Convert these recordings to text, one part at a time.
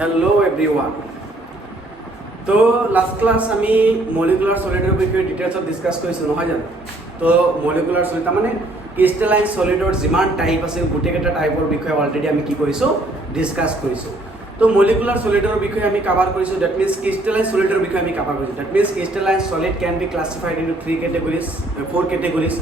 Hello everyone. तो last class आमी मलिकुलार cylinder विषय डिटेल्स डिस्कस करिसो নহয় জানো। तो मलिकुलार सलिड तारमाने क्रिस्टेलाइन सलिडर जिमान टाइप আছে গুটেকেটা টাইপৰ বিষয়ে অলৰেডি আমি কি কৰিছো ডিসকাস কৰিছো। तो मलिकुलार सलिडर विषय আমি কভাৰ কৰিছো, দ্যাট মিন্স ক্ৰিস্টেলাইন সলিডৰ বিষয়ে আমি কভাৰ কৰিছো। That means crystalline solid can be classified into 3 categories 4 categories.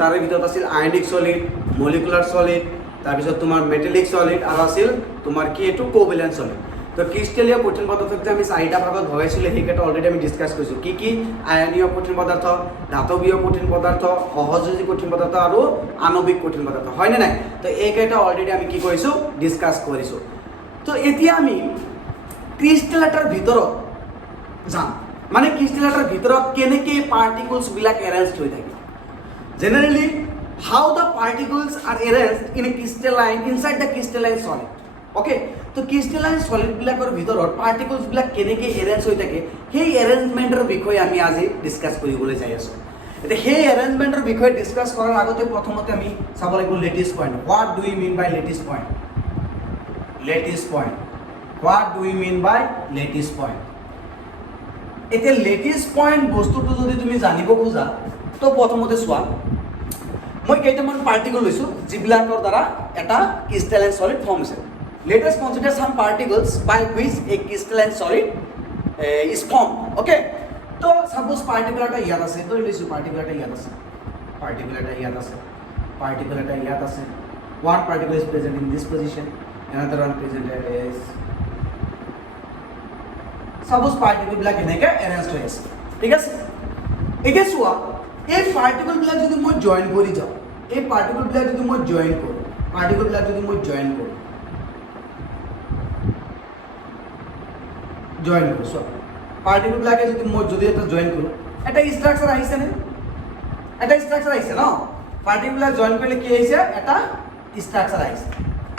তাৰ ভিতৰত আছিল আয়নিক সলিড, মলিকুলাৰ সলিড, তাৰপিছত তোমাৰ মেটালিক সলিড আৰু আছিল তোমাৰ কি এটো কোভ্যালেন্ট সলিড। তো ক্ৰিস্টালীয় কঠিন পদাৰ্থ যে আমি চাৰিটা ভাগত ভগাইছিল সেইকেইটা অলৰেডি আমি ডিসকাস কৰিছো। কি আয়নীয় কঠিন পদাৰ্থ, ধাতৱীয় কঠিন পদাৰ্থ, সহযোজী কঠিন পদাৰ্থ আৰু আণৱিক কঠিন পদাৰ্থ, হয় নে নাই? তো এইকেইটা অলৰেডি আমি কি কৰিছো ডিসকাস কৰিছো। তো এতিয়া আমি ক্ৰিস্টাল এটাৰ ভিতৰত যাম, মানে ক্ৰিস্টাল এটাৰ ভিতৰত কেনেকৈ পাৰ্টিকলছ বিলাক এৰেঞ্জ হৈ থাকে। Generally how the particles are arranged in a crystalline inside the crystalline solid. Okay, তো crystalline solid বিলাকৰ ভিতৰত particles বিলাক কেনেকৈ এৰেঞ্জ হৈ থাকে সেই এৰেঞ্জমেন্টৰ বিষয়ে আমি আজি ডিসকাস কৰিবলৈ যাই আছো। এতিয়া সেই এৰেঞ্জমেন্টৰ বিষয়ে ডিসকাস কৰাৰ আগতে প্ৰথমতে আমি চাব লাগিব lattice point. What do you mean by lattice point? Lattice point, what do you mean by lattice point? এতিয়া লেটিছ পইণ্ট বস্তুটো যদি তুমি জানিব খোজা তো প্ৰথমতে চোৱা, মই কেইটামান পাৰ্টিকল লৈছো যিবিলাকৰ দ্বাৰা এটা ক্ৰিস্টালাইন সলিড ফৰ্ম হৈছে। Let us consider some particles by which a crystalline solid is formed. Okay, তো suppose particle এটা ইয়াত আছে, ধৰি লৈছো particle এটা ইয়াত আছে, particle এটা ইয়াত আছে, particle এটা ইয়াত আছে। One particle is present in this position, another one present at is. Suppose particle বিলাক এনেকৈ arranged হৈ আছে, ঠিক আছে? এতিয়া চোৱা, এই পাৰ্টিকল বিলাক যদি মই জয়েন কৰি যাওঁ, এই পাৰ্টিকল বিলাক যদি মই জয়েন কৰোঁ, পাৰ্টিকল বিলাক যদি মই জয়েন কৰোঁ চোৱা, পাৰ্টিকল বিলাকে যদি এটা জয়েন কৰোঁ, এটা ষ্ট্ৰাকচাৰ আহিছে নে? এটা ষ্ট্ৰাকচাৰ আহিছে ন? পাৰ্টিকল বিলাক জয়েন কৰিলে কি আহিছে? এটা ষ্ট্ৰাকচাৰ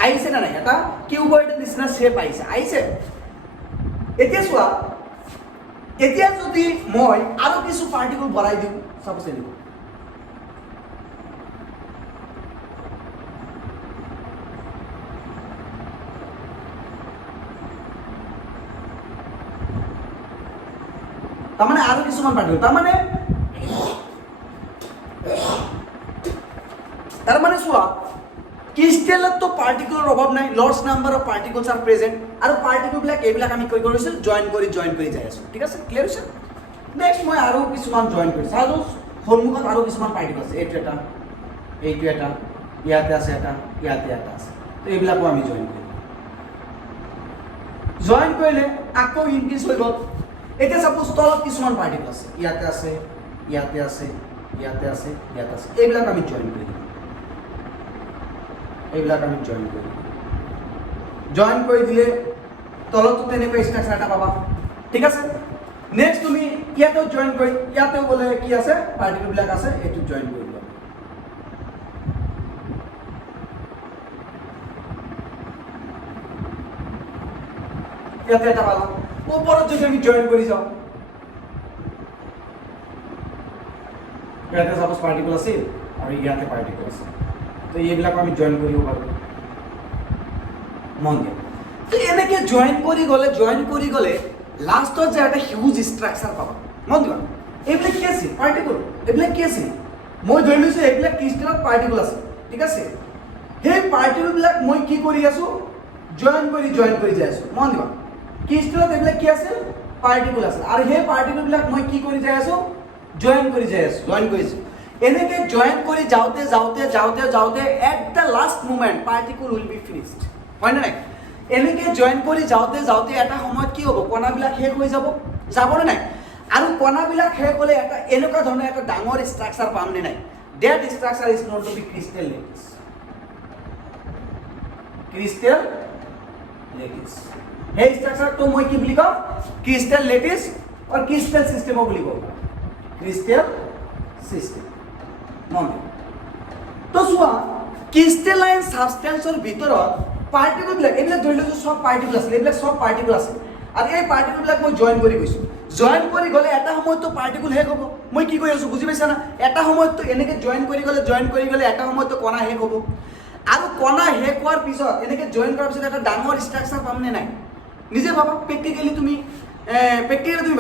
আহিছে নে নাই? এটা কিউবয়েডৰ নিচিনা শ্বেপ আহিছে। এতিয়া চোৱা, এতিয়া যদি মই আৰু কিছু পাৰ্টিকল ভৰাই দিওঁ, চাপোজ এনেকুৱা, তাৰমানে আৰু কিছুমান পাৰ্টিকল, তাৰমানে চোৱা, ক্ৰিষ্টেলত তো পাৰ্টিকলৰ অভাৱ নাই, large number of particles are present, আৰু পাৰ্টিকল বিলাক এইবিলাক আমি কি কৰিছো জয়েন কৰি যাই আছো, ঠিক আছে? ক্লিয়াৰ হৈছে? নেক্সট মই আৰু কিছুমান জয়েন কৰিছো, আৰু সন্মুখত আৰু কিছুমান পাৰ্টিকল আছে, এইটো এটা, ইয়াতে আছে এটা, ইয়াতে এটা আছে। তো এইবিলাকো আমি জয়েন কৰিলে আকৌ ইনক্ৰিজ হৈ গ'ল। এতিয়া সাপোজ তলত কিছুমান পাৰ্টিকল আছে, ইয়াতে আছে, ইয়াতে আছে, ইয়াতে আছে, ইয়াতে আছে, এইবিলাক আমি জয়েন কৰি দিম, জয়েন কৰি দিলে তলতো তেনেকুৱা ষ্ট্ৰাকচাৰ এটা পাবা, ঠিক আছে? নেক্সট তুমি ইয়াতেও জয়েন কৰি, ইয়াতেও বোলে কি আছে পাৰ্টিকল বিলাক আছে, এইটো জয়েন কৰি দিবা। ইয়াতে এটা পালা, ওপৰত যদি আমি জয়েন কৰি যাওঁ, ইয়াতে সাপোজ পাৰ্টিকল আছে আৰু ইয়াতে পাৰ্টিকল আছে, তো এইবিলাক আমি জয়েন কৰিব পাৰোঁ। মন দিয়া, তো এনেকৈ জয়েন কৰি গ'লে লাষ্টত যে এটা হিউজ ষ্ট্ৰাকচাৰ পাবা। মন দিবা, এইবিলাক কি আছে? পাৰ্টিকল। এইবিলাক কি আছে? মই ধৰি লৈছোঁ এইবিলাক ক্ৰিষ্টেলত পাৰ্টিকল আছে, ঠিক আছে? সেই পাৰ্টিকল বিলাক মই কি কৰি আছো? জয়েন কৰি যাই আছো। মন দিবা, ক্ৰিষ্টেলত এইবিলাক কি আছে? পাৰ্টিকল আছে, আৰু সেই পাৰ্টিকল বিলাক মই কি কৰি যাই আছো? জয়েন কৰি আছো। এনেকৈ জয়েন কৰি যাওঁতে at the last moment particle will be finished, হয় নে নাই? এনেকৈ জয়েন কৰি যাওঁতে এটা সময়ত কি হ'ব? কণাবিলাক শেষ হৈ যাবনে নাই? আৰু কণাবিলাক শেষ হ'লে এটা এনেকুৱা ধৰণৰ এটা ডাঙৰ ষ্ট্ৰাকচাৰ পামনে নাই? That structure is not to be crystal lattice. সেই ষ্ট্ৰাকচাৰটো মই কি বুলি কওঁ? ক্ৰিষ্টেল লেটিছ আৰু ক্ৰিষ্টেল চিষ্টেমো বুলি কওঁ। Crystal system. তো চোৱা, ক্ৰিষ্টেলাইন সাবষ্টেন্সৰ ভিতৰত পাৰ্টিকল বিলাক, এইবিলাক ধৰি লৈছোঁ সব পাৰ্টিকল আছে, এইবিলাক সব পাৰ্টিকল আছে, আৰু এই পাৰ্টিকল বিলাক মই জয়েন কৰি গৈছোঁ। জয়েন কৰি গ'লে এটা সময়ততো পাৰ্টিকল শেষ হ'ব। মই কি কৈ আছোঁ বুজি পাইছা না? এটা সময়ততো এনেকৈ জয়েন কৰি গ'লে এটা সময়ততো কণা শেষ হ'ব। আৰু কণা শেষ হোৱাৰ পিছত এনেকৈ জয়েন কৰাৰ পিছত এটা ডাঙৰ ষ্ট্ৰাকচাৰ পামনে নাই? নিজে ভাবা প্ৰেক্টিকেলি তুমি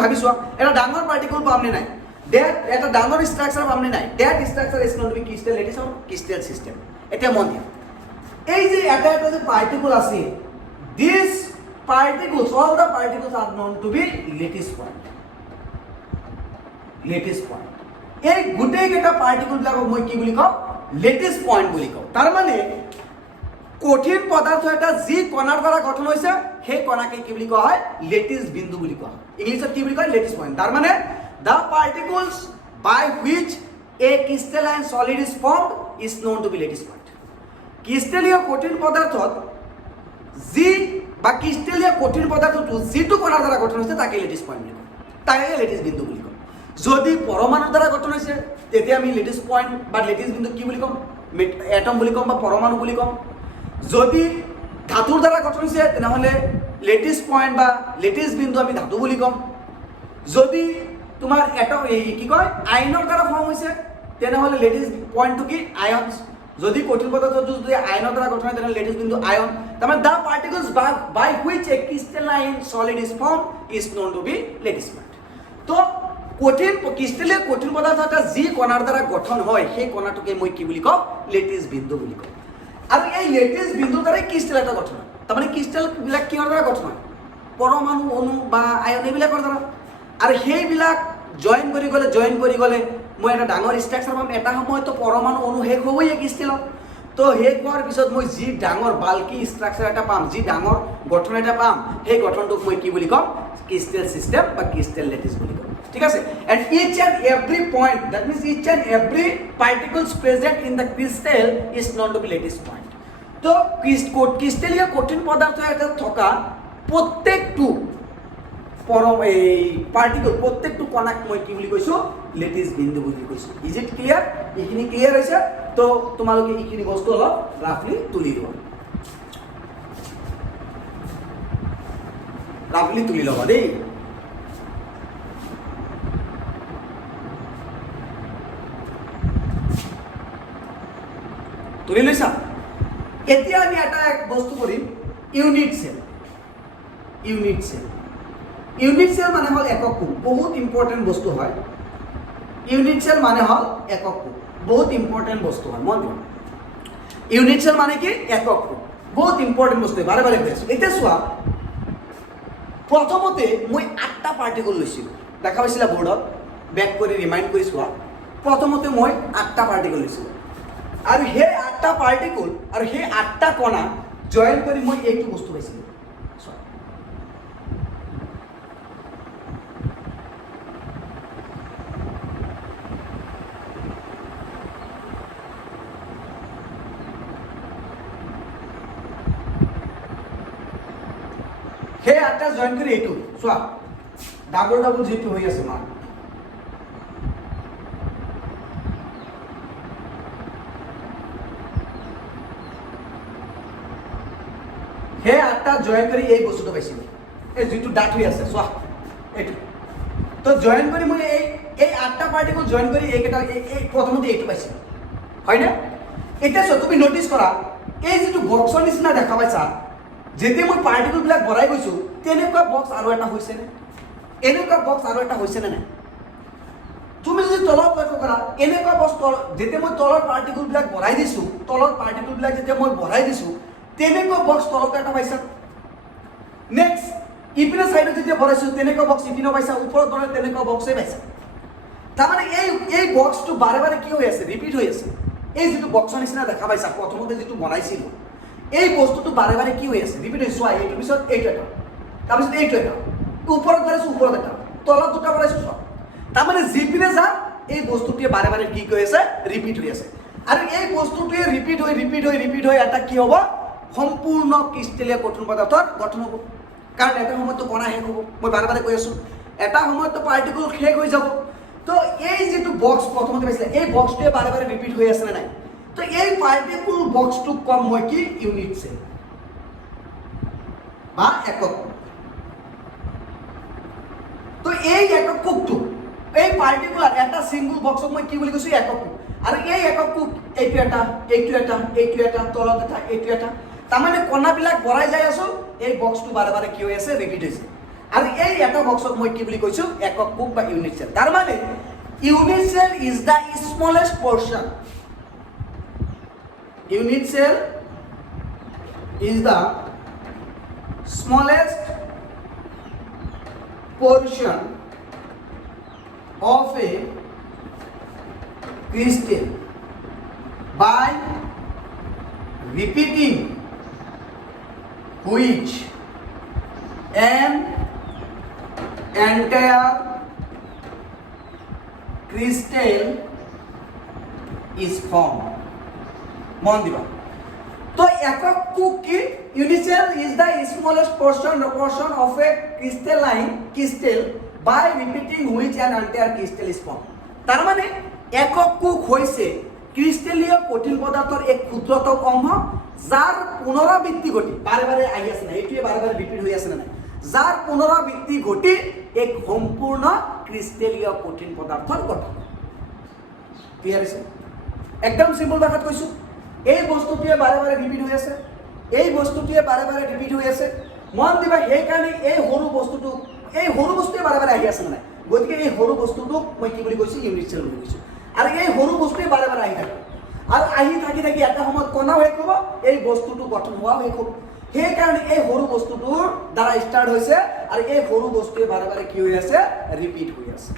ভাবি চোৱা এটা ডাঙৰ পাৰ্টিকল পামনে নাই ডেট এটা ডাঙৰ ষ্ট্ৰাকচাৰ পামনে নাই that structure is not to be crystal lattice or crystal system এতিয়া মন দিয়া এই যে এটা যে পাৰ্টিকল আছে this particles all the particles are known to be lattice point এই গোটেই কেইটা পাৰ্টিকল বিলাকক মই কি বুলি কওঁ লেটিছ পইণ্ট বুলি কওঁ তাৰ মানে কঠিন পদাৰ্থ এটা যি কণাৰ দ্বাৰা গঠন হৈছে সেই কণাকে কি বুলি কোৱা হয় লেটিছ বিন্দু বুলি কোৱা হয় ইংলিছত কি বুলি কয় লেটিছ পইণ্ট তাৰ মানে the particles by which a crystalline solid is formed is known to be lattice point ক্ৰিষ্টেলীয় কঠিন পদাৰ্থত যি বা ক্ৰিষ্টেলীয় কঠিন পদাৰ্থটো যিটো কণাৰ দ্বাৰা গঠন হৈছে তাকে লেটিছ পইণ্ট বুলি কয় তাকে লেটিছ বিন্দু বুলি কয় যদি পৰমাণুৰ দ্বাৰা গঠন হৈছে তেতিয়া আমি লেটিছ পইণ্ট বা লেটিছ বিন্দু কি বুলি ক'ম এটম বুলি ক'ম বা পৰমাণু বুলি ক'ম যদি ধাতুৰ দ্বাৰা গঠন হৈছে তেনেহ'লে লেটিছ পইণ্ট বা লেটিছ বিন্দু আমি ধাতু বুলি ক'ম যদি তোমাৰ এটম কি কয় আয়নৰ দ্বাৰা ফৰ্ম হৈছে তেনেহ'লে লেটিছ পইণ্টটো কি আয়নছ যদি কঠিন পদাৰ্থটো যদি আয়নৰ দ্বাৰা গঠন হয় তেনেহ'লে লেটিছ বিন্দু আয়ন তাৰমানে the particles by which a crystalline solid is form is known to be lattice point তো ক্ৰিষ্টেলীয় কঠিন পদাৰ্থ এটা যি কণাৰ দ্বাৰা গঠন হয় সেই কণাটোকে মই কি বুলি কওঁ লেটিছ বিন্দু বুলি কওঁ আৰু এই লেটিছ বিন্দুৰ দ্বাৰাই ক্ৰিষ্টেল এটা গঠন হয় তাৰমানে ক্ৰিষ্টেলবিলাক কিহৰ দ্বাৰা গঠন হয় পৰমাণু অণু বা আয়ন এইবিলাকৰ দ্বাৰা আৰু সেইবিলাক জইন কৰি গ'লে মই এটা ডাঙৰ ষ্ট্ৰাকচাৰ পাম এটা সময়তো পৰমাণু অণু শেষ হ'বই ক্ৰিষ্টেলত তো শেষ হোৱাৰ পিছত মই যি ডাঙৰ বাল্কি ষ্ট্ৰাকচাৰ এটা পাম যি ডাঙৰ গঠন এটা পাম সেই গঠনটোক মই কি বুলি ক'ম ক্ৰিষ্টেল চিষ্টেম বা ক্ৰিষ্টেল লেটিছ বুলি ক'ম ঠিক আছে and each and every point that means each and every particles present in the crystal is known to be lattice point তো ক্ৰিষ্টেলীয় কঠিন পদাৰ্থ এটা থকা প্ৰত্যেকটো পাৰ্টিকল প্ৰত্যেকটো কণাক মই কি বুলি কৈছোঁ লেটিছ বিন্দু বুলি কৈছোঁ ইজ ইট ক্লিয়াৰ এইখিনি ক্লিয়াৰ হৈছে তো তোমালোকে এইখিনি বস্তু অলপ ৰাফলি তুলি ল'বা দেই তুলি লৈছা এতিয়া আমি এটা বস্তু কৰিম ইউনিট চেল মানে হ'ল একক কোষ বহুত ইম্পৰ্টেণ্ট বস্তু হয় ইউনিট চেল মানে হ'ল একক কোষ বহুত ইম্পৰ্টেণ্ট বস্তু হয় মন দিবা ইউনিট চেল মানে কি একক কোষ বহুত ইম্পৰ্টেণ্ট বস্তু বাৰে বাৰে কৈ আছোঁ এতিয়া চোৱা প্ৰথমতে মই 8টা পাৰ্টিকল লৈছিলোঁ দেখা পাইছিলা বৰ্ডত বেক কৰি ৰিমাইণ্ড কৰি চোৱা প্ৰথমতে মই 8টা পাৰ্টিকল লৈছিলোঁ আৰু সেই 8টা পাৰ্টিকল আৰু সেই 8টা কণা জইন কৰি মই এইটো বস্তু পাইছিলোঁ সেই 8টা জইন কৰি এইটো চোৱা ডাবল যিটো হৈ আছে মান সেই 8টা জইন কৰি এই বস্তুটো পাইছিলোঁ এই যিটো ডাট হৈ আছে চোৱা এইটো তো জইন কৰি মই এই 8টা পাৰ্টিকল জইন কৰি এইকেইটা এই প্ৰথমতে এইটো পাইছিলোঁ হয়নে এতিয়া চোৱা তুমি নটিচ কৰা এই যিটো বক্সৰ নিচিনা দেখা পাইছা যেতিয়া মই পাৰ্টিকলবিলাক ভৰাই গৈছোঁ তেনেকুৱা বক্স আৰু এটা হৈছেনে এনেকুৱা বক্স আৰু এটা হৈছেনে নাই তুমি যদি তলত লক্ষ্য কৰা এনেকুৱা বক্স যেতিয়া মই তলৰ পাৰ্টিকলবিলাক ভৰাই দিছোঁ তেনেকুৱা বক্স তলত এটা পাইছা নেক্সট ইপিনে সাইডত যেতিয়া ভৰাইছোঁ তেনেকুৱা বক্স ইপিনে পাইছা ওপৰত ভৰাই তেনেকুৱা বক্সে পাইছা তাৰমানে এই বক্সটো বাৰে বাৰে কি হৈ আছে ৰিপিট হৈ আছে এই যিটো বক্সৰ নিচিনা দেখা পাইছা প্ৰথমতে যিটো বনাইছিলোঁ এই বস্তুটো বাৰে বাৰে কি হৈ আছে ৰিপিট হৈ চোৱা এইটোৰ পিছত এইটো এটা তাৰপিছত এইটো এটা ওপৰত ভৰাইছোঁ ওপৰত এটা তলত দুটা ভৰাইছোঁ চোৱা তাৰমানে যিপিনে যা এই বস্তুটোৱে বাৰে বাৰে কি হৈ আছে ৰিপিট হৈ আছে আৰু এই বস্তুটোৱে ৰিপিট হৈ এটা কি হ'ব সম্পূৰ্ণ ক্ৰিষ্টেলীয় কঠিন পদাৰ্থৰ গঠন হ'ব কাৰণ এটা সময়ততো কণা শেষ হ'ব মই বাৰে বাৰে কৈ আছোঁ এটা সময়ততো পাৰ্টিকল শেষ হৈ যাব তো এই যিটো বক্স প্ৰথমতে পাইছিলে এই বক্সটোৱে বাৰে বাৰে ৰিপিট হৈ আছে নে নাই তো এই পাৰ্টিকল বক্সটোক কম মই কি ইউনিট চেল বা একক তো এই একক কোষটো এই পাৰ্টিকুলাৰ এটা সিঙ্গল বক্সক মই কি বুলি কৈছোঁ একক কোষ আৰু এই একক কোষ এইটো এটা তলত এটা এইটো এটা তাৰমানে কণাবিলাক বঢ়াই যাই আছো, এই বক্সটো বাৰে বাৰে কি হৈ আছে, ৰিপিট হৈছে। আৰু এই এটা বক্সক মই কি বুলি কৈছো, একক কোষ বা ইউনিট চেল। তাৰমানে unit cell is the smallest portion, unit cell is the smallest portion of a crystal by repeating which an entire crystal is formed. মন দিবা। तो एকক कोष की unit cell is the smallest portion of a crystalline crystal by repeating which an entire crystal is formed. तार माने एকক कोष होइसे क्रिस्टेलीय कठिन पदार्थर एक क्षुद्रतम अंग जार पुनरावृत्ति घटी बारे बारे आइ आछे ना, एटुए बारे बारे रिपिट होई आछे ना, जार पुनरावृत्ति घटी एक सम्पूर्ण क्रिस्टेलीय कठिन पदार्थर गठन। क्लियर আছে? एकदम सिम्पल भाषात কৈছো, এই বস্তুটোৱে বাৰে বাৰে ৰিপিট হৈ আছে, এই বস্তুটোৱে বাৰে বাৰে ৰিপিট হৈ আছে। মন দিবা, সেইকাৰণে এই সৰু বস্তুটোৱে বাৰে বাৰে আহি আছে মানে, গতিকে এই সৰু বস্তুটোক মই কি বুলি কৈছো, ইউনিট চেল বুলি কৈছো। আৰু এই সৰু বস্তুৱে বাৰে বাৰে আহি থাকে, আৰু আহি থাকি থাকি এটা সময়ত কণাও শেষ হ'ব, এই বস্তুটো গঠন হোৱাও শেষ হ'ব। সেইকাৰণে এই সৰু বস্তুটোৰ দ্বাৰা ষ্টাৰ্ট হৈছে, আৰু এই সৰু বস্তুৱে বাৰে বাৰে কি হৈ আছে, ৰিপিট হৈ আছে।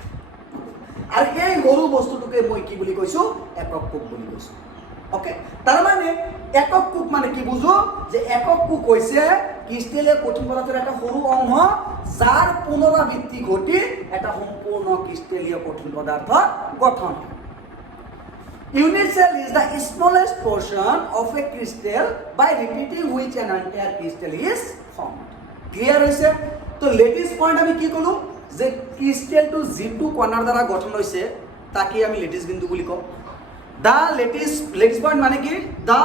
আৰু এই সৰু বস্তুটোকে মই কি বুলি কৈছো, একক কোষ বুলি কৈছো। ओके, तार माने एকক कोष माने कि बुझो जे एকক कोष होइसे क्रिस्टेलीय कठिन पदार्थर एटा सरू अंग जार पुनरावृत्ति घटी एटा सम्पूर्ण क्रिस्टेलीय कठिन पदार्थ गठन। Unit cell is the smallest portion of a crystal by repeating which an entire crystal is formed. Clear होइसे? तो लेडिज पॉइंट আমি কি কলো যে ক্রিস্টেলটো যেটো কণাৰ দ্বাৰা গঠন হৈছে তাকে আমি লেটিস বিন্দু বুলি কওঁ। The lattice point माने कि the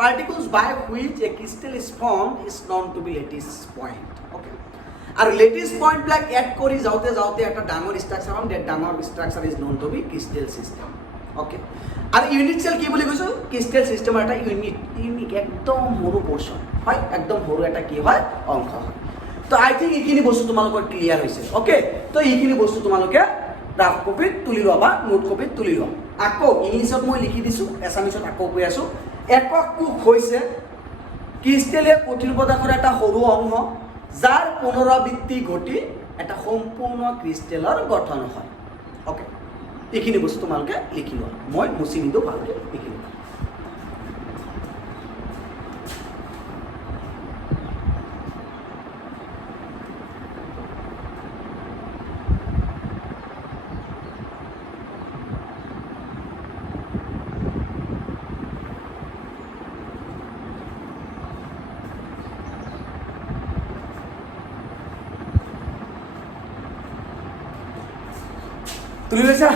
particles by which a crystal is formed is known to be lattice point. Okay. और lattice point black add करी जाते जाते एक डांगर structure हम that Dangar structure is known to be crystal system. Okay. और unit cell की बोली कुछ crystal system एक unique एकदम होरो portion है, एकदम होरो एक की है अंक है। तो I think इकिनी बस्तु तुम्हारे क्लियर होइसे। Okay. तो इकिनी बस्तु तुम्हारे राफ कपि तुली लो बा नोट कपि तुली लो। আকৌ ইংলিছত মই লিখি দিছো, এছামিছত আকৌ কৈ আছো। একক কোষ হৈছে ক্রিস্টেলীয় কঠিন পদাৰ্থৰ এটা সৰু অংগ যাৰ পুনৰাবৃত্তি ঘটি এটা সম্পূৰ্ণ ক্ৰিস্টেলৰ গঠন হয়। ওকে, এইখিনি বস্তু তোমালোকে লিখি লোৱা, মই মুছি নিদিওঁ, ভালকৈ লিখি লোৱা। তুলি লৈছা?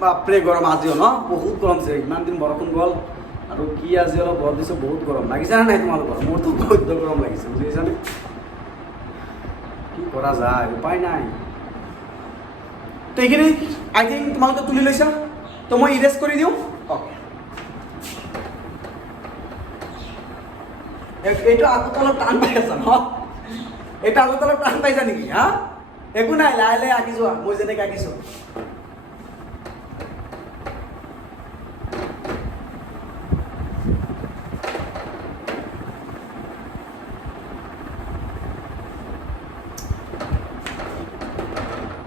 বাপৰে গৰম আজিও ন, বহুত গৰম আছে। ইমান দিন বৰষুণ গ'ল আৰু কি আজি অলপ গৰম দিছে, বহুত গৰম লাগিছে নে নাই তোমালোকৰ? মোৰতো বহুত গৰম লাগিছে, বুজিছানে? কি কৰা যায়, উপায় নাই। তো এইখিনি আই থিংক তোমালোকে তুলি লৈছা, তো মই ইৰেজ কৰি দিওঁ। অ'কে, এইটো আগত অলপ টান পাই আছা ন? এইটো আগত অলপ টান পাইছা নেকি? হা, একো নাই, লাহে লাহে আঁকি যোৱা, মই যেনেকৈ আঁকিছোঁ।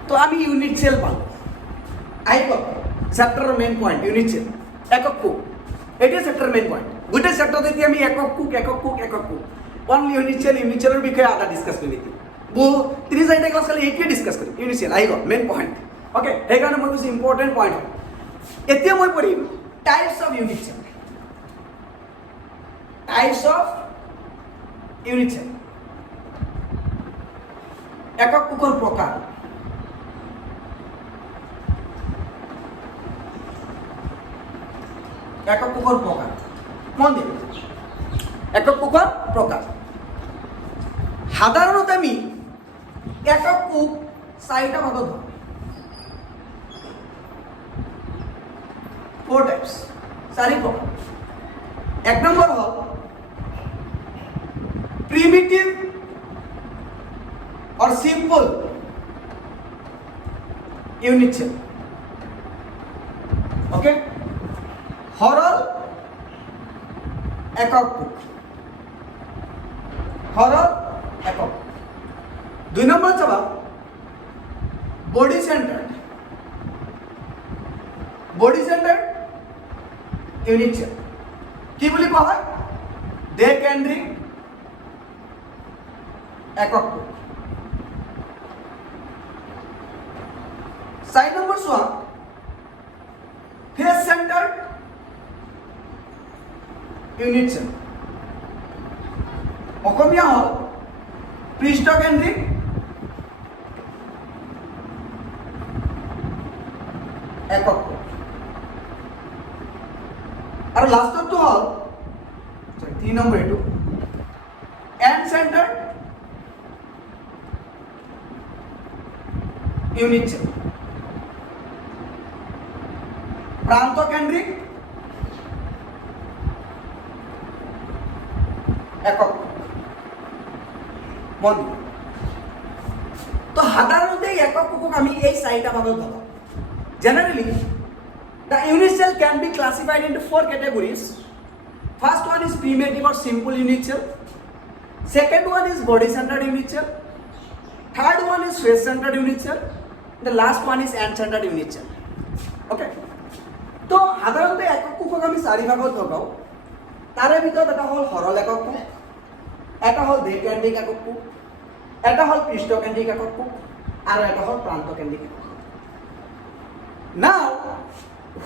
तो আমি ইউনিট সেল পালো, আহিব চেপ্টাৰৰ মেইন পইণ্ট ইউনিট সেল, একক কোষ। এইটোৱে চেপ্টাৰ মেইন পইণ্ট। গোটেই চেপ্টাৰতে এতিয়া আমি একক কোষ একক কোষ একক কোষ, অনলি ইউনিট সেলৰ বিষয়ে আধা ডিছকাছ কৰিম। এতিয়া 3-4টা ক্লাছ খালি এইটোৱে ডিছকাছ কৰিম, ইউনিট সেল আহিব মেইন পইণ্ট। অ'কে, সেইকাৰণে মই কৈছোঁ ইম্পৰ্টেণ্ট পইণ্ট। এতিয়া মই পঢ়িম types of unit cell. Types of unit cell, একক কোষৰ প্ৰকাৰ। একক কোষৰ প্ৰকাৰ, মন দিম, একক কোষৰ প্ৰকাৰ। সাধাৰণতে আমি একক কোষ 4টা ভাগত হয়, 4 টাইপস, 4 প্ৰকাৰ। 1 নম্বৰ হ'ল primitive or simple unit cell. Okay, সরল একক কোষ, সরল একক। 2 নম্বর চাবা বডি সেন্টার্ড ইউনিট সেল। কি বুলি কোৱা হয়? দেহ কেন্দ্ৰিক একক কোষ। 4 নম্বৰ চোৱা ফেস সেন্টাৰ্ড ইউনিট সেল। অসমীয়া হল পৃষ্ঠকেন্দ্ৰিক একক কোষ। আৰু লাষ্টটো হল 3 নম্বৰ এটো এন্ড সেন্টাৰ্ড ইউনিট সেল। প্ৰান্ত কেন্দ্ৰিক একক মন। তো সাধাৰণতে একক কোষক আমি এই 4টা ভাগত ভাগ। Generally, the unit cell can be classified into 4 categories. First one is primitive or simple unit cell. Second one is body centered unit cell. Third one is face centered unit cell. The last one is end centered unit cell. Okay. তো সাধাৰণতে একক কোষক আমি 4 ভাগত ভগাও। তাৰে ভিতৰত এটা হল সৰল একক কোষ, এটা হল দেহ কেন্দ্ৰিক একক কোষ, এটা হল পৃষ্ঠকেন্দ্ৰিক একক কোষ, আৰু এটা হল প্ৰান্ত কেন্দ্ৰিক একক কোষ। Now,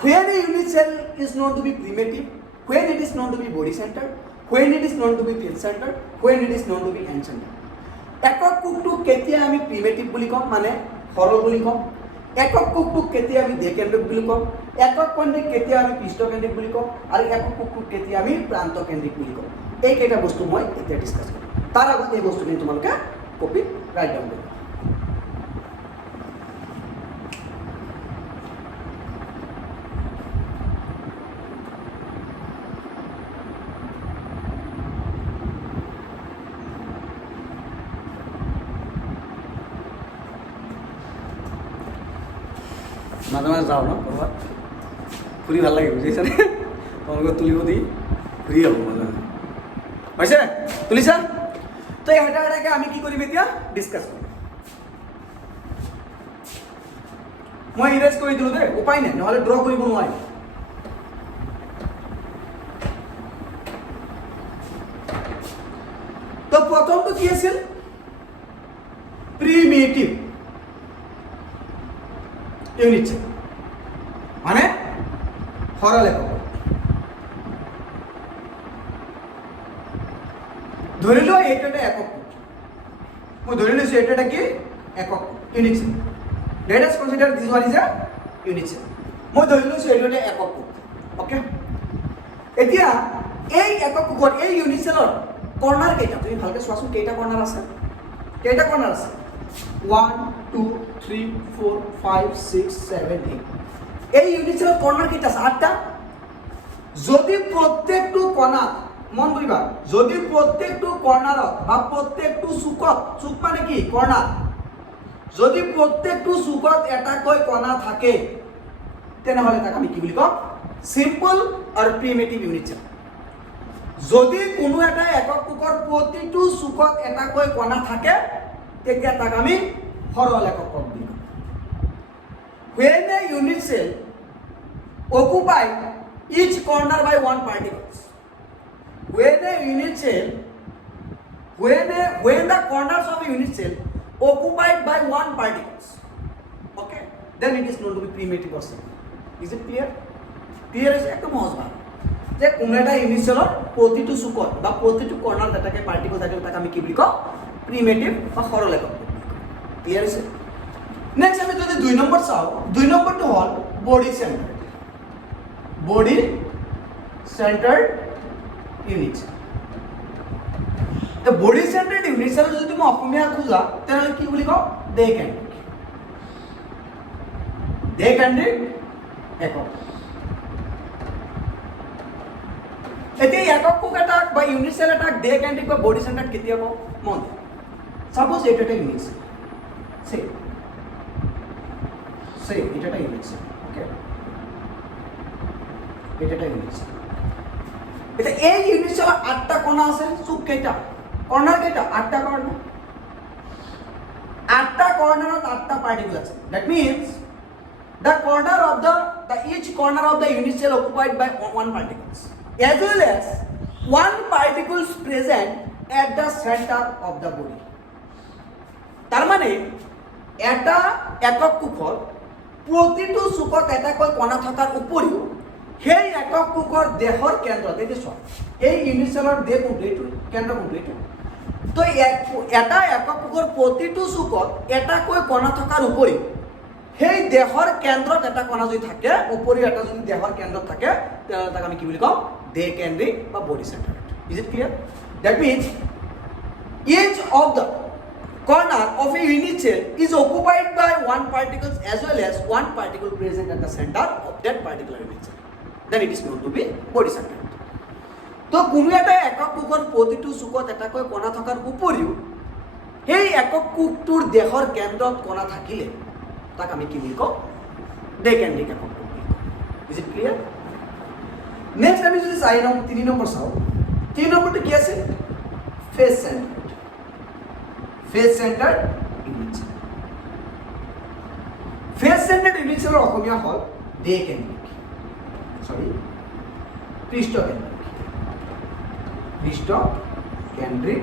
when a unit cell is known to be primitive, when it is known to be body centered, when it is known to be face centered, when it is known to be end centered. একক কোষটো কেতিয়া আমি primitive বুলি কম, মানে সৰল বুলি কম। একক কোষটোক কেতিয়া আমি দেহ কেন্দ্ৰিক বুলি কম, একক কেন্দ্ৰিক কেতিয়া আমি পৃষ্ঠকেন্দ্ৰিক বুলি কম, আৰু একক কোষটোক কেতিয়া আমি প্ৰান্ত কেন্দ্ৰিক বুলি কম। এই কেইটা বস্তু মই এতিয়া ডিসকাস কৰিম। তাৰ আগত এই বস্তুখিনি তোমালোকে কপিত ৰাইট ডাউন কৰিবা। মাজে মাজে যাওঁ ন ক'ৰবাত ফুৰি ভাল লাগে, বুজিছানে? তোমালোকে তুলিব দি ঘূৰি আহোঁ মাজে মাজে। হৈছে তুলিছা? তো এটা এটাকে আমি কি কৰিম এতিয়া ডিছকাছ কৰিম। মই ইৰেজ কৰি দিলোঁ দেই, উপায় নাই, নহ'লে ড্ৰ কৰিব নোৱাৰিম। তো প্ৰথমটো কি আছিল? প্ৰিমিটিভ ইউনিট সেল, মানে সৰল একক। ধৰি লোৱা এইটো এটা একক কোষ। মই ধৰি লৈছোঁ এইটো এটা কি একক unit cell. Let us consider this one is a unit cell. মই ধৰি লৈছোঁ এইটো এটা একক কোষ। অ'কে, এতিয়া এই একক কোষত এই ইউনিট সেলৰ কৰ্ণাৰ কেইটা? তুমি ভালকৈ চোৱাচোন, কেইটা কৰ্ণাৰ আছে? কেইটা কৰ্ণাৰ আছে? 1 2 3 4 5 6 7 8। এই ইউনিট সেলৰ কৰ্ণাৰ কেইটা আছে? 8টা। যদি প্ৰত্যেকটো কণাত, মন কৰিবা, যদি প্ৰত্যেকটো কৰ্ণাৰত বা প্ৰত্যেকটো চুকত, চুক মানে কি কৰ্ণাৰ, যদি প্ৰত্যেকটো চুকত এটাকৈ কণা থাকে, তেনেহ'লে তাক আমি কি বুলি কম? সিম্পল আৰু প্ৰিমিটিভ ইউনিট সেল। যদি কোনো এটা একক কোষৰ প্ৰতিটো চুকত এটাকৈ কণা থাকে, তেতিয়া তাক আমি সৰল একক কোষ বুলি কওঁ। When a unit cell occupy each corner by one particles, when the corners of a unit cell occupied by one particles, okay, then it is known to be primitive or simple. Is it clear? Clear is একদম সহজ ভাগ যে কোনো এটা unit সেলৰ প্ৰতিটো চুকত বা প্ৰতিটো কৰ্ণাৰত এটাকৈ পাৰ্টিকল থাকে, তাক আমি কি বুলি কওঁ? প্ৰিমিটিভ বা সৰল একক। ক্লিয়াৰ হৈছে? নেক্সট আমি যদি 2 নম্বৰ চাওঁ, 2 নম্বৰটো হ'ল body centred. Body centred unit cell. Body centred unit cell যদি তুমি অসমীয়া খোজা, তেনেহ'লে কি বুলি কওঁ? দেহ কেন্দ্ৰিক। দেহ কেন্দ্ৰিক একক। এতিয়া একক কোক এটাক বা ইউনিট সেল এটাক ডে কেন্দ্ৰিক বা বডি সেন্টাৰ কেতিয়া পাওঁ মন দিয়া সাপোজ এইটো এটা ইউনিট সেল সে এটা একটা ইউনিট সেল ওকে এটা একটা ইউনিট সেল এটা এই ইউনিট সেল 8টা কোণা আছে চুক কেইটা কর্নার কেইটা 8টা কর্নার 8টা কর্নারত 8টা পার্টিকল আছে that means the corner of the each corner of the unit cell occupied by one particles as well as one particles present at the center of the body তার মানে এটা একক কোষৰ প্ৰতিটো চুকত এটা কৈ কণা থকাৰ উপৰিও সেই একক কোষৰ দেহৰ কেন্দ্ৰত এই চোৱা এই ইউনিট সেলৰ দেহ কোনটো এইটো কেন্দ্ৰ কোনটো এইটো তো এটা একক কোষৰ প্ৰতিটো চুকত এটা কৈ কণা থকাৰ উপৰিও সেই দেহৰ কেন্দ্ৰত এটা কণা যদি থাকে উপৰিও এটা যদি দেহৰ কেন্দ্ৰত থাকে তেতিয়াহ'লে তাক আমি কি বুলি কওঁ দেহ কেন্দ্ৰিক বা body centre is it clear that means each of the corner of a unit cell is occupied by one particle as well as one particle present at the center of that particular unit cell then it is known to be body center তো কোনো এটা একক কোষৰ প্ৰতিটো চুকত এটাকৈ কণা থকাৰ উপৰিও সেই একক কোষটোৰ দেহৰ কেন্দ্ৰত কণা থাকিলে তাক আমি কি বুলি কওঁ দেহ কেন্দ্ৰিক একক কোষ ইজ ইট ক্লিয়াৰ নেক্সট আমি যদি 3 নম্বৰ চাওঁ 3 নম্বৰটো কি আছে face centre unit cell face centre unit সেলৰ অসমীয়া হ'ল দেহ কেন্দ্ৰিক পৃষ্ঠ কেন্দ্ৰিক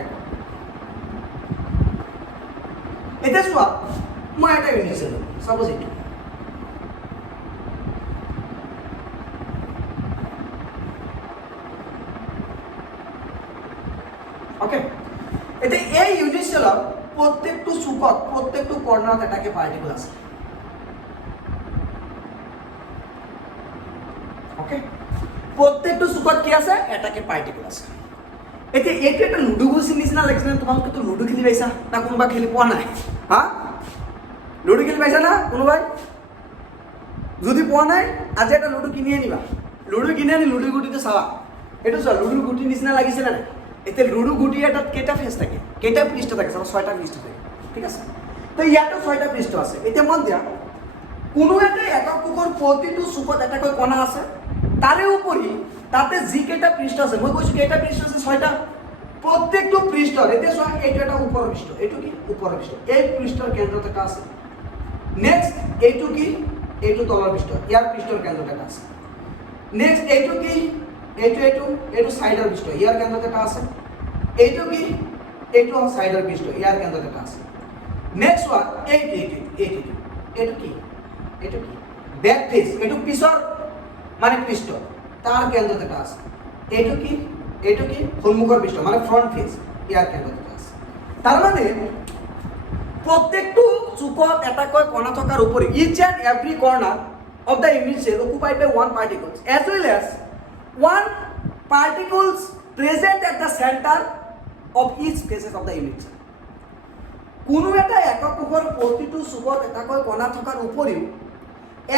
একক এতিয়া চোৱা মই এটা ইউনিট সেল সাপোজ এইটো ওকে এতিয়া এই ইউনিট সেলৰ প্ৰত্যেকটো চুকত প্ৰত্যেকটো কৰ্ণাৰত এটাকে পাৰ্টিকল আছে ওকে প্ৰত্যেকটো চুকত কি আছে এটাকে পাৰ্টিকল আছে এতিয়া এইটো এটা লুডু গুচি নিচিনা লাগিছে না তোমালোকে তো লুডু খেলি পাইছা না কোনোবা খেলি পোৱা নাই হা লুডু খেলি পাইছা না কোনোবাই যদি পোৱা নাই আজি এটা লুডু কিনি আনিবা লুডু কিনি আনি লুডু গুটিটো চাবা এইটো চোৱা লুডু গুটি নিচিনা লাগিছে না এতিয়া লুডু গুটি এটাত কেইটা ফেজ থাকে কেইটা পৃষ্ঠ থাকে চাবা 6টা পৃষ্ঠ থাকে ঠিক আছে তো ইয়াতো 6টা পৃষ্ঠ আছে এতিয়া মন দিয়া কোনো এটা একক কোষৰ প্ৰতিটো চুকত এটাকৈ কণা আছে তাৰে উপৰি তাতে যি কেইটা পৃষ্ঠ আছে মই কৈছো কেইটা পৃষ্ঠ আছে 6টা প্ৰত্যেকটো পৃষ্ঠৰ এতিয়া চোৱা এইটো এটা ওপৰৰ পৃষ্ঠ এইটো কি ওপৰৰ পৃষ্ঠ এই পৃষ্ঠৰ কেন্দ্ৰত এটা আছে নেক্সট এইটো কি এইটো তলৰ পৃষ্ঠ ইয়াৰ পৃষ্ঠৰ কেন্দ্ৰত এটা আছে নেক্সট এইটো কি এইটো সাইডৰ পৃষ্ঠ ইয়াৰ কেন্দ্ৰত এটা আছে এইটো কি এইটো সাইডৰ পৃষ্ঠ ইয়াৰ কেন্দ্ৰত এটা আছে নেক্সট ওয়ান এইটো কি ব্যাক ফেস এইটো পিছৰ মানে পৃষ্ঠ তাৰ কেন্দ্ৰত এটা আছে এইটো কি সন্মুখৰ পৃষ্ঠ মানে ফ্ৰন্ট ফেস ইয়াৰ কেন্দ্ৰত এটা আছে তাৰ মানে প্ৰত্যেকটো চুকত এটাকৈ কণা থকাৰ উপৰি each and every corner of the unit cell occupied by one particles as well as one particles present at the center of each faces of the unit cell কোনো এটা একক কোষৰ প্ৰতিটো চুকত এটাকৈ কণা থকাৰ উপৰিও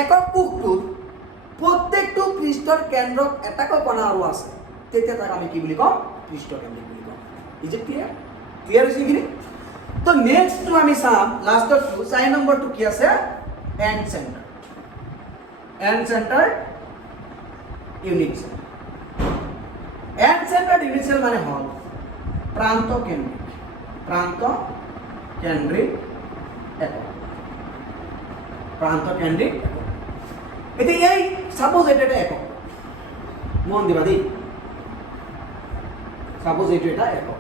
একক কোষটোৰ প্ৰত্যেকটো পৃষ্ঠৰ কেন্দ্ৰত এটাকৈ কণা আৰু আছে তেতিয়া তাক আমি কি বুলি কওঁ পৃষ্ঠ কেন্দ্ৰিক বুলি কওঁ ইজ ইট ক্লিয়াৰ হৈছে কি তো নেক্সটটো আমি চাম লাষ্টৰটো 4 নম্বৰটো কি আছে end centre unit cell end centre unit cell মানে হ'ল প্ৰান্ত কেন্দ্ৰিক একক এতিয়া এই সাপোজ এটা একক মন দিবা দেই সাপোজ এইটো এটা একক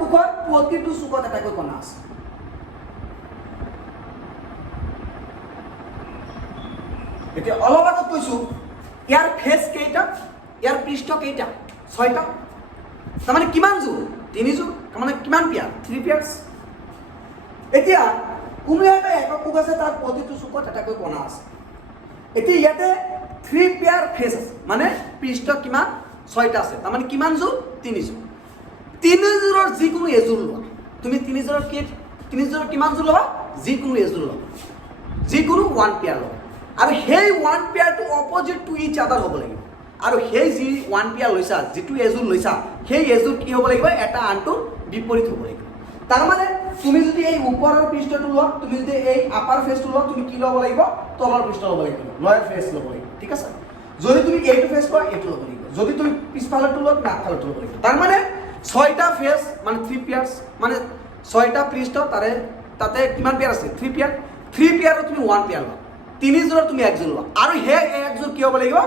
কোষৰ প্ৰতিটো চুকত এটাকৈ কণা আছে এতিয়া অলপ আগত কৈছো ইয়াৰ ফেস কেইটা ইয়াৰ পৃষ্ঠ কেইটা 6টা তাৰমানে কিমান জোৰ 3 জোৰ তাৰমানে কিমান পেয়াৰ 3 পেয়াৰ্স এতিয়া কোনো এটা একক কোষ আছে তাৰ প্ৰতিটো চুকত এটাকৈ কণা আছে এতিয়া ইয়াতে 3 পেয়াৰ ফেস আছে মানে পৃষ্ঠ কিমান 6টা আছে তাৰমানে কিমান জোৰ 3 জোৰ 3 জোৰৰ যিকোনো এজোৰ লোৱা তুমি 3 জোৰৰ কিমান জোৰ ল'বা যিকোনো এজোৰ ল'বা যিকোনো 1 পেয়াৰ ল'বা আৰু সেই ওৱান পেয়াৰটো অপজিট টু ইচ আদাৰ হ'ব লাগিব আৰু সেই যি ওৱান পেয়াৰ লৈছা যিটো এজোৰ লৈছা সেই এজোৰ কি হ'ব লাগিব এটা আনটোৰ বিপৰীত হ'ব লাগিব তাৰমানে তুমি যদি এই ওপৰৰ পৃষ্ঠটো লোৱা তুমি যদি এই আপাৰ ফেচটো লোৱা তুমি কি ল'ব লাগিব তলৰ পৃষ্ঠ ল'ব লাগিব লয়াৰ ফেচ ল'ব লাগিব ঠিক আছে যদি তুমি এইটো ফেচ লোৱা এইটো ল'ব লাগিব যদি তুমি পিছফালৰটো লোৱা আগফালৰটো ল'ব লাগিব তাৰমানে 6টা ফেচ মানে 3 পেয়াৰ্স মানে 6টা পৃষ্ঠ তাতে কিমান পেয়াৰ আছে 3 পেয়াৰ 3 পেয়াৰত তুমি 1 পেয়াৰ লোৱা 3 জোৰৰ তুমি একজোৰ লোৱা আৰু সেই একজোৰ কি হ'ব লাগিব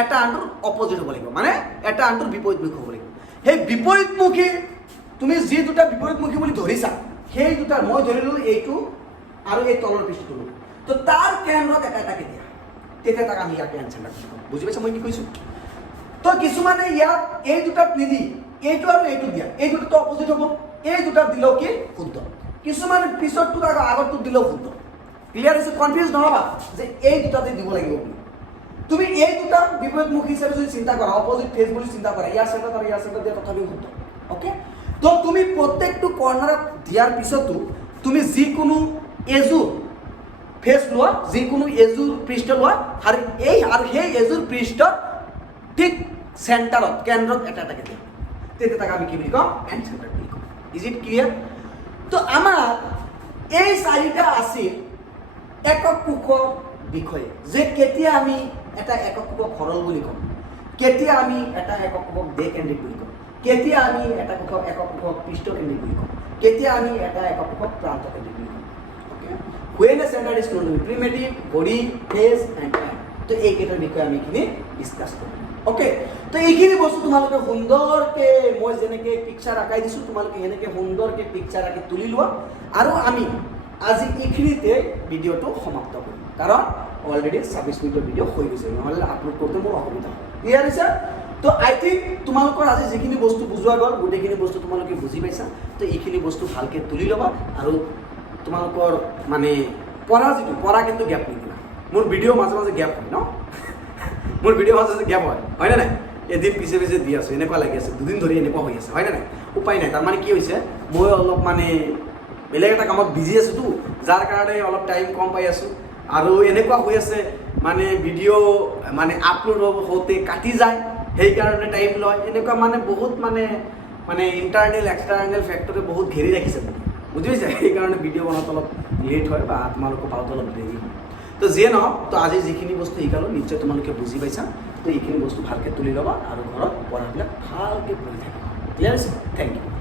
এটা আনটোৰ অপজিট হ'ব লাগিব মানে এটা আনটোৰ বিপৰীতমুখী হ'ব লাগিব সেই বিপৰীতমুখী তুমি যি দুটা বিপৰীতমুখী বুলি ধৰিছা সেই দুটাৰ মই ধৰিলো এইটো আৰু এই তলৰ পৃষ্ঠটো তো তাৰ কেন্দ্ৰত এটা এটাকে দিয়া তেতিয়া তাক আমি ইয়াকে আনচাৰ ৰাখিম বুজি পাইছা মই কি কৈছো তো কিছুমানে ইয়াত এই দুটাত নিদি এইটো আৰু এইটো দিয়া এই দুটাটো অপজিট হ'ব এই দুটা দিলেও কি শুদ্ধ কিছুমানে পিছৰটো আৰু আগৰটো দিলেও শুদ্ধ ক্লিয়াৰ হৈছে কনফিউজ নহবা যে এই দুটাতে দিব লাগিব তুমি এই দুটা বিপৰীতমুখী হিচাপে যদি চিন্তা কৰা অপজিট ফেজ বুলি চিন্তা কৰা ইয়াৰ চেণ্টাৰ আৰু ইয়াৰ চেণ্টাৰ দিয়া তথাপিও শুদ্ধ ওকে তো তুমি প্ৰত্যেকটো কৰ্নাৰত দিয়াৰ পিছতো তুমি যিকোনো এজোৰ ফেচ লোৱা যিকোনো এজোৰ পৃষ্ঠ লোৱা আৰু সেই এজোৰ পৃষ্ঠৰ ঠিক চেণ্টাৰত কেন্দ্ৰত এটা এটাকে দিয়া তেতিয়া তাক আমি কি বুলি কওঁ এণ্ড চেণ্টাৰ বুলি কওঁ ইজ ইট ক্লিয়াৰ তো আমাৰ এই 4টা আছিল একক কোষৰ বিষয়ে যে কেতিয়া আমি এটা একক কোষক সৰল বুলি কওঁ কেতিয়া আমি এটা একক কোষক দেহ কেন্দ্ৰিক বুলি কওঁ কেতিয়া আমি এটা একক কোষক পৃষ্ঠ কেন্দ্ৰিক বুলি কওঁ কেতিয়া আমি এটা একক কোষক প্ৰান্ত কেন্দ্ৰিক বুলি কওঁ okay when a center is known to be primitive body face and hand তো এইকেইটাৰ বিষয়ে আমি এইখিনি ডিসকাস কৰিম ওকে তো এইখিনি বস্তু তোমালোকে সুন্দৰকে মই যেনেকে পিকচাৰ আঁকাই দিছো তোমালোকে এনেকে সুন্দৰকে পিকচাৰ আঁকি তুলি লোৱা আৰু আমি আজি এইখিনিতে ভিডিঅ'টো সমাপ্ত কৰিম কাৰণ অলৰেডি 26 মিনিটৰ ভিডিঅ' হৈ গৈছে নহ'লে আপলোড কৰোঁতে মোৰ অসুবিধা হয় ক্লিয়াৰ হৈছে তো আই থিংক তোমালোকৰ আজি যিখিনি বস্তু বুজোৱা গ'ল গোটেইখিনি বস্তু তোমালোকে বুজি পাইছা তো এইখিনি বস্তু ভালকৈ তুলি ল'বা আৰু তোমালোকৰ মানে পঢ়া কিন্তু গেপ নিদিবা মোৰ ভিডিঅ' মাজে মাজে গেপ হয় ন মোৰ ভিডিঅ' মাজে মাজে গেপ হয়নে নাই এদিন পিছে পিছে দি আছোঁ এনেকুৱা লাগি আছে দুদিন ধৰি এনেকুৱা হৈ আছে হয়নে নাই উপায় নাই তাৰমানে কি হৈছে মই অলপ মানে বেলেগ এটা কামত বিজি আছোঁতো যাৰ কাৰণে অলপ টাইম কম পাই আছোঁ আৰু এনেকুৱা হৈ আছে মানে ভিডিঅ' মানে আপলোড হওঁতে কাটি যায় সেইকাৰণে টাইম লয় এনেকুৱা মানে বহুত মানে ইণ্টাৰনেল এক্সটাৰ্নেল ফেক্টৰে বহুত ঘেৰি ৰাখিছে বুজি পাইছে সেইকাৰণে ভিডিঅ' বনাওঁতে অলপ লেট হয় বা তোমালোকৰ পাওঁতে অলপ দেৰি হয় তো যিয়ে নহওক তো আজি যিখিনি বস্তু শিকালোঁ নিশ্চয় তোমালোকে বুজি পাইছা তো এইখিনি বস্তু ভালকৈ তুলি ল'বা আৰু ঘৰত পঢ়াবিলাক ভালকৈ পঢ়ি থাকিবা ক্লিয়াৰ হৈছে থেংক ইউ